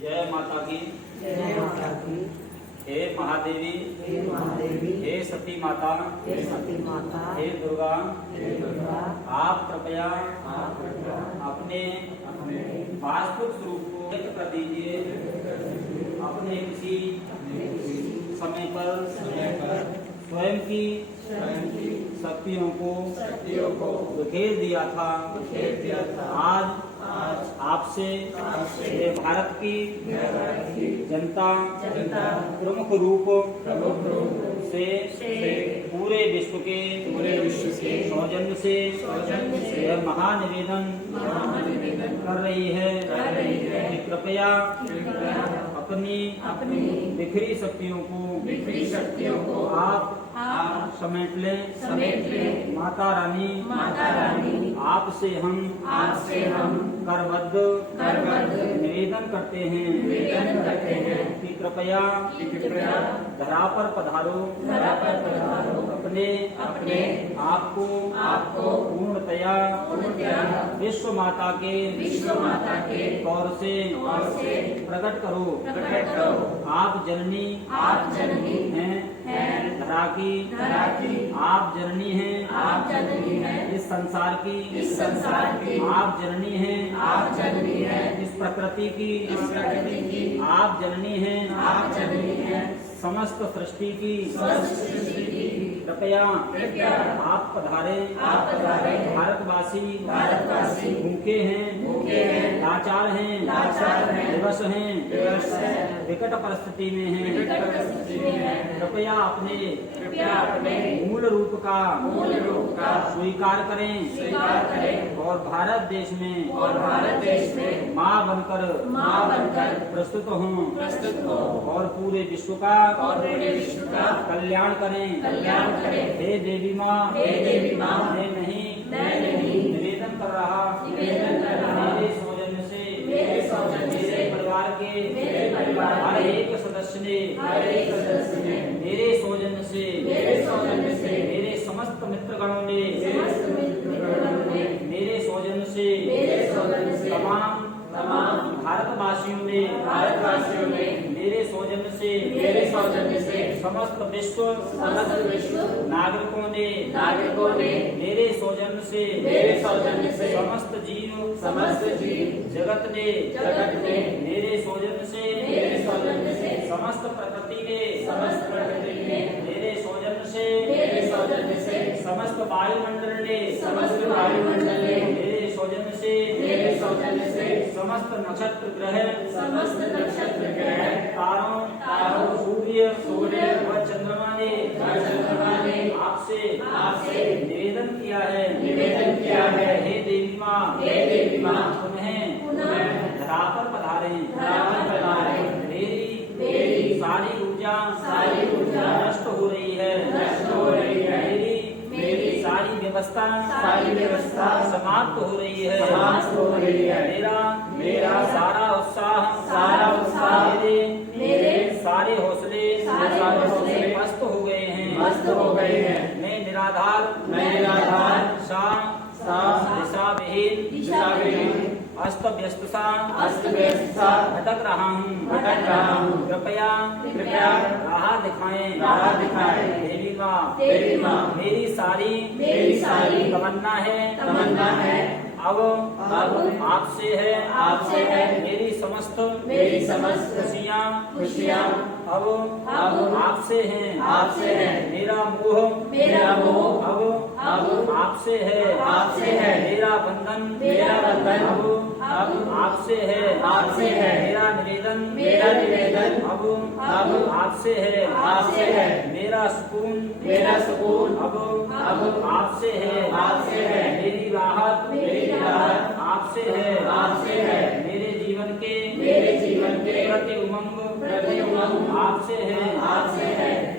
जय माता की। जय माता की। हे महादेवी, हे महादेवी, हे सती माता, हे सती माता, हे दुर्गा, हे दुर्गा, आप कृपया आप कृपया अपने वास्तविक स्वरूप को व्यक्त कर दीजिए। अपने किसी समय पर स्वयं की शक्तियों को बिखेर दिया था। आज आपसे ये भारत की जनता प्रमुख रूप से पूरे विश्व के सौजन्य से यह महानिवेदन कर रही है कि कृपया अपनी बिखरी शक्तियों को आप समेट लें। माता रानी आपसे हम करबद्ध निवेदन करते हैं कि कृपया धरा पर पधारो। अपने आप को पूर्णतया विश्व माता के तौर से प्रकट करो। आप जननी हैं धरा की। आप जननी हैं इस संसार की। आप जननी हैं इस प्रकृति की। आप जननी हैं समस्त सृष्टि की। कृपया आप पधारे। भारतवासी भूखे हैं, लाचार हैं, विवश हैं, विकट परिस्थिति में हैं। कृपया अपने मूल रूप का स्वीकार करें और भारत देश में माँ बनकर प्रस्तुत हों और पूरे विश्व का कल्याण करें। हे देवी माँ, मैं नहीं निवेदन कर रहा मेरे सौजन्य से मेरे परिवार के हर एक सदस्य ने मेरे सौजन्य से मेरे समस्त मित्रगणों ने मेरे सौजन्य से तमाम भारतवासियों ने मेरे सौजन्य से समस्त विश्व नागरिकों ने मेरे सौजन्य से समस्त जीव जगत ने मेरे सौजन्य से समस्त प्रकृति ने मेरे सौजन्य से समस्त वायुमंडल ने मेरे सौजन्य से समस्त नक्षत्र ग्रह तारों सूर्य व चंद्रमा ने आपसे निवेदन किया है। हे देवी माँ, पुनः धरा पर पधारें। मेरी सारी ऊर्जा नष्ट हो रही है। मेरी सारी व्यवस्था समाप्त हो रही है। मेरा सारा उत्साह मेरे सारे हौसले मस्त हो गए हैं। मैं निराधार दिशा विहीन अस्त व्यस्त सा भटक रहा हूँ। कृपया राह दिखाएं। देवी माँ, मेरी सारी तमन्ना है अब आपसे है। मेरी समस्त खुशियाँ अब आपसे हैं। मेरा मोह अब आपसे है। मेरा बंधन अब आपसे है। मेरा निवेदन अब आपसे है। मेरा सुकून अब आपसे है। मेरी राहत आपसे है। मेरे जीवन के प्रति उमंग आपसे है।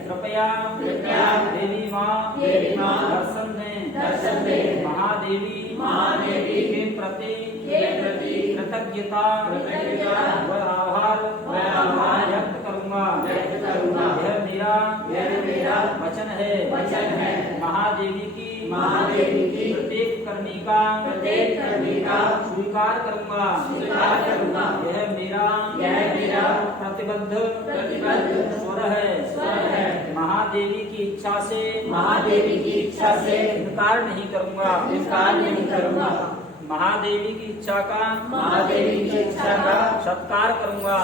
कृपया देवी माँ दर्शन दें। महादेवी के प्रति कृतज्ञता व आभार व्यक्त करूँगा। यह मेरा वचन है। महादेवी की प्रत्येक करनी का स्वीकार करूँगा। यह मेरा प्रतिबद्ध स्वर है महादेवी की इच्छा से इनकार नहीं करूंगा महादेवी की इच्छा का सत्कार करूंगा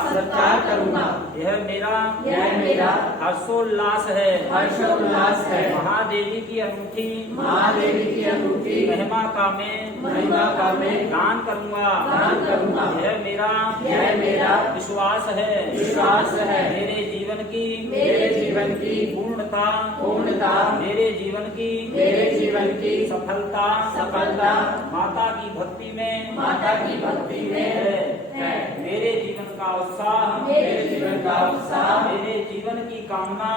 यह मेरा हर्षोल्लास है महादेवी की अनूठी महिमा का मैं गान करूंगा यह मेरा विश्वास है मेरे जीवन की पूर्णता मेरे जीवन की सफलता माता की भक्ति में है मेरे जीवन का उत्साह मेरे जीवन की कामना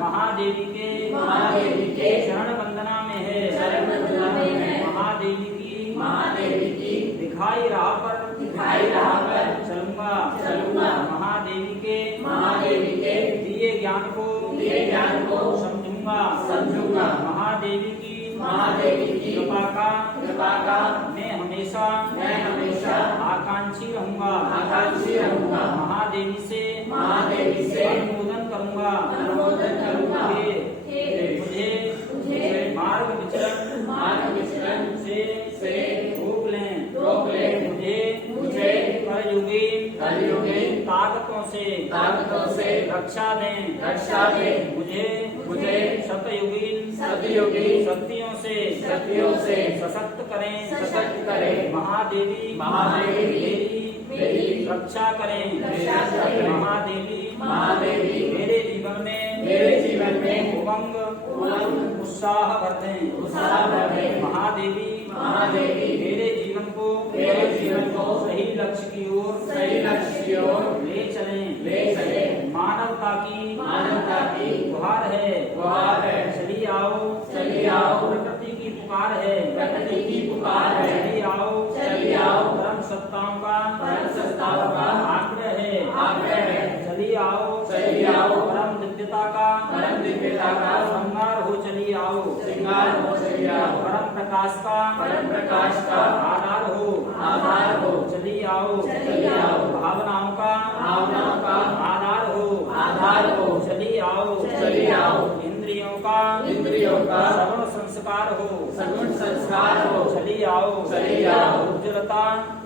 महादेवी के शरण वंदना में है महादेवी की दिखाई राह पर चलूंगा महादेवी के दिए ज्ञान को समझूंगा महादेवी की कृपा का मैं हमेशा आकांक्षी रहूंगा महादेवी से अनुमोदन करूंगा मुझे मार्ग विचरण से रोक लें मुझे कलयुगीन ताकतों से रक्षा दें मुझे सतयुगीन शक्तियों से सशक्त करें महादेवी मेरी रक्षा करें महादेवी मेरे जीवन में उमंग उत्साह भर दें महादेवी मेरे जीवन को सही लक्ष्य की ओर ले चलें मानवता की गुहार है चली आओ प्रकृति की पुकार है चली आओ परम सत्ताओं का आग्रह है चली आओ परम दिव्यता का श्रृंगार हो चली आओ परम प्रकाश का आधार हो चली आओ भावनाओं का आधार हो चली आओ इंद्रियों का सगुण संस्कार हो चली आओ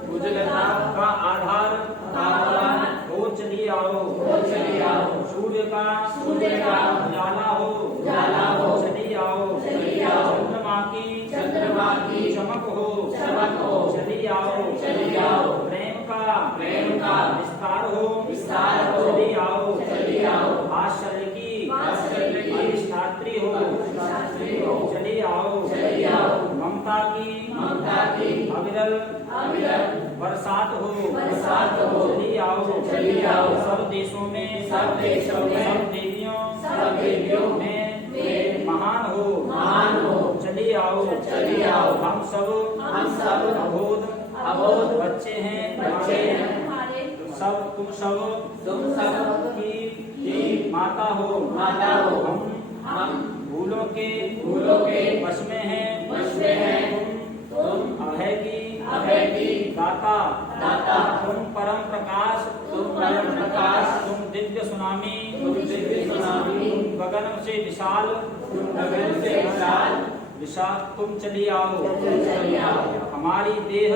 उज्ज्वलता का आधार हो चली आओ सूर्य का उजाला हो चली आओ चंद्रमा की चमक हो चली आओ प्रेम का विस्तार हो चली आओ आश्चर्य की अधिष्ठात्री हो चली आओ ममता की अविरल बरसात हो चली आओ सब देशों में सब देवियों में महान हो चली आओ हम सब अबोध बच्चे हैं तुम सब की माता हो हम भूलों के वश में हैं तुम अभय की दाता तुम परम प्रकाश तुम दिव्य सुनामी तुम गगन से विशाल तुम चली आओ हमारी देह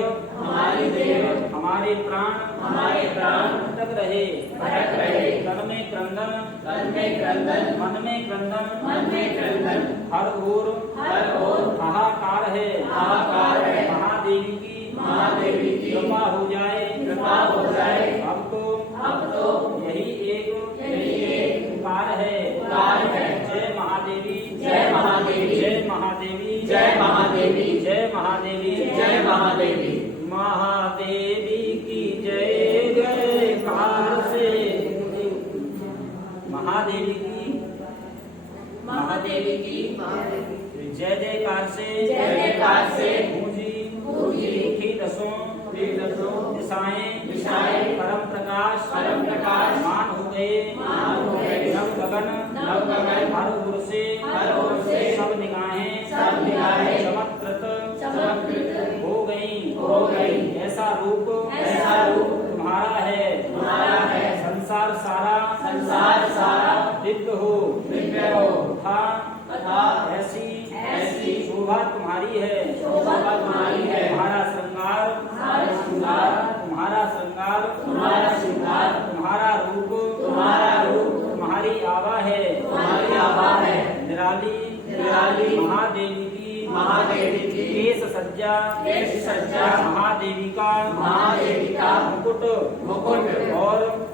हमारे प्राण भटक रहे तन में क्रंदन मन में क्रंदन हर ओर हाहाकार है महादेवी की कृपा हो जाए अब तो यही एक पुकार है जय महादेवी जय महादेवी महादेवी की जय जयकार से महादेवी की जय जयकार से गूंजी दसों दिशाएं परम प्रकाश मान हो गए नव गगन हर ओर से सब निगाहें चमत्कृत हो गई ऐसा रूप तुम्हारा है संसार सारा दिव्य हो तथा ऐसी शोभा तुम्हारी है तुम्हारा श्रृंगार तुम्हारा रूप तुम्हारी आभा है निराली महादेवी की केश सज्जा महादेवी का मुकुट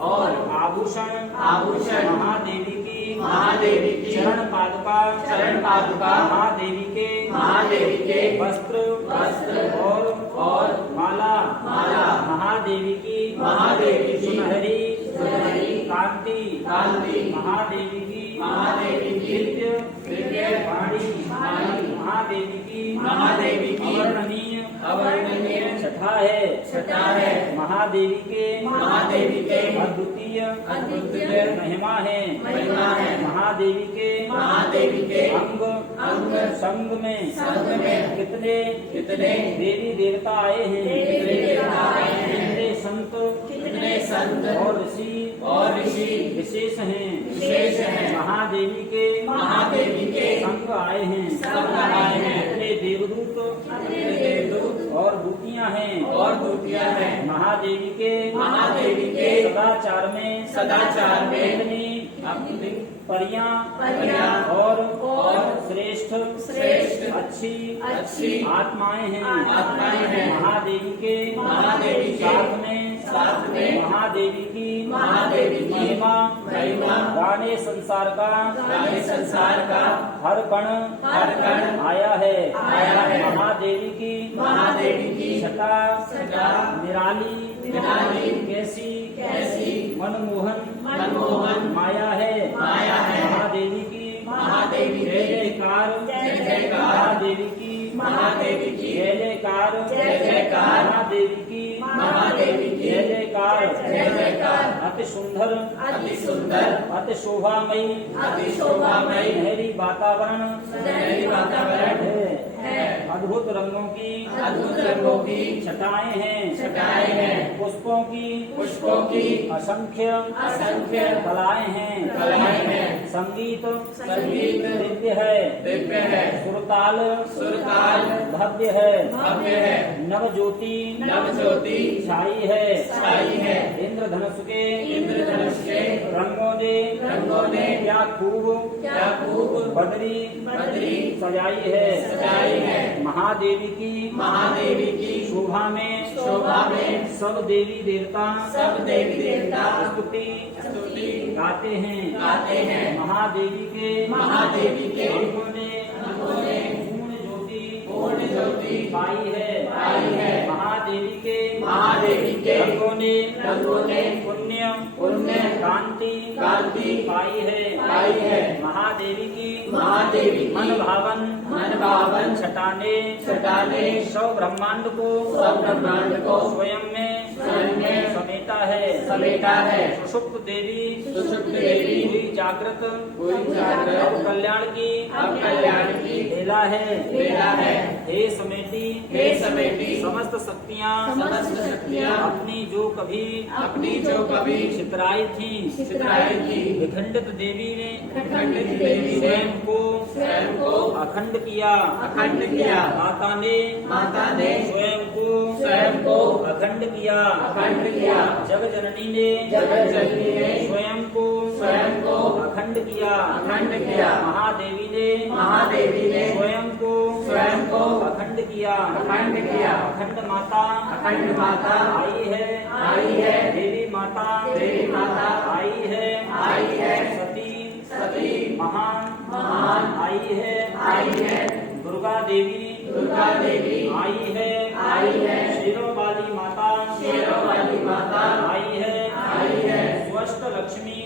और आभूषण महादेवी की चरण पादुका महादेवी के वस्त्र और माला महादेवी की सुनहरी कांति महादेवी की दिव्य वाणी महादेवी की अवर्णनीय छटा है महादेवी के अद्वितीय महिमा है महादेवी के अंग संग में कितने देवी देवता आए हैं कितने संत और ऋषि विशेष हैं महादेवी के संग आए हैं कितने देवदूत और दूतियां हैं महादेवी के सदाचार में कितनी परियां और श्रेष्ठ अच्छी आत्माएं हैं महादेवी के साथ में महादेवी की महिमा गाने संसार का हर कण आया है महादेवी की छटा निराली कैसी मनमोहन माया है महादेवी की जय जयकार महादेवी की जय जयकार महादेवी की जय जयकार अति सुंदर अति शोभामयी नहरी वातावरण है अद्भुत रंगों की छटाएं हैं पुष्पों की असंख्य कलाएं हैं संगीत दिव्य है सुरताल भव्य है नवज्योति छाई है इंद्रधनुष के रंगों ने क्या खूब बदरी सजाई है महादेवी की शोभा में सब देवी देवता स्तुति गाते हैं महादेवी के पूर्ण ज्योति पाई है महादेवी के रंगों ने पुण्य कांति पाई है महादेवी की मन भावन छटाने सौ ब्रह्मांड को स्वयं में समेटा है सुषुप्त देवी हुई जागृत अब कल्याण की लीला है हे समेटी समस्त शक्तियाँ अपनी जो कभी छितराई थी विखंडित देवी ने स्वयं को अखंड किया माता ने स्वयं को अखंड किया जग जननी ने स्वयं को अखंड किया महादेवी ने स्वयं को अखंड किया अखंड माता आई है देवी माता आई है सती महान आई है दुर्गा देवी आई है शेरों वाली माता आई है स्वस्थ लक्ष्मी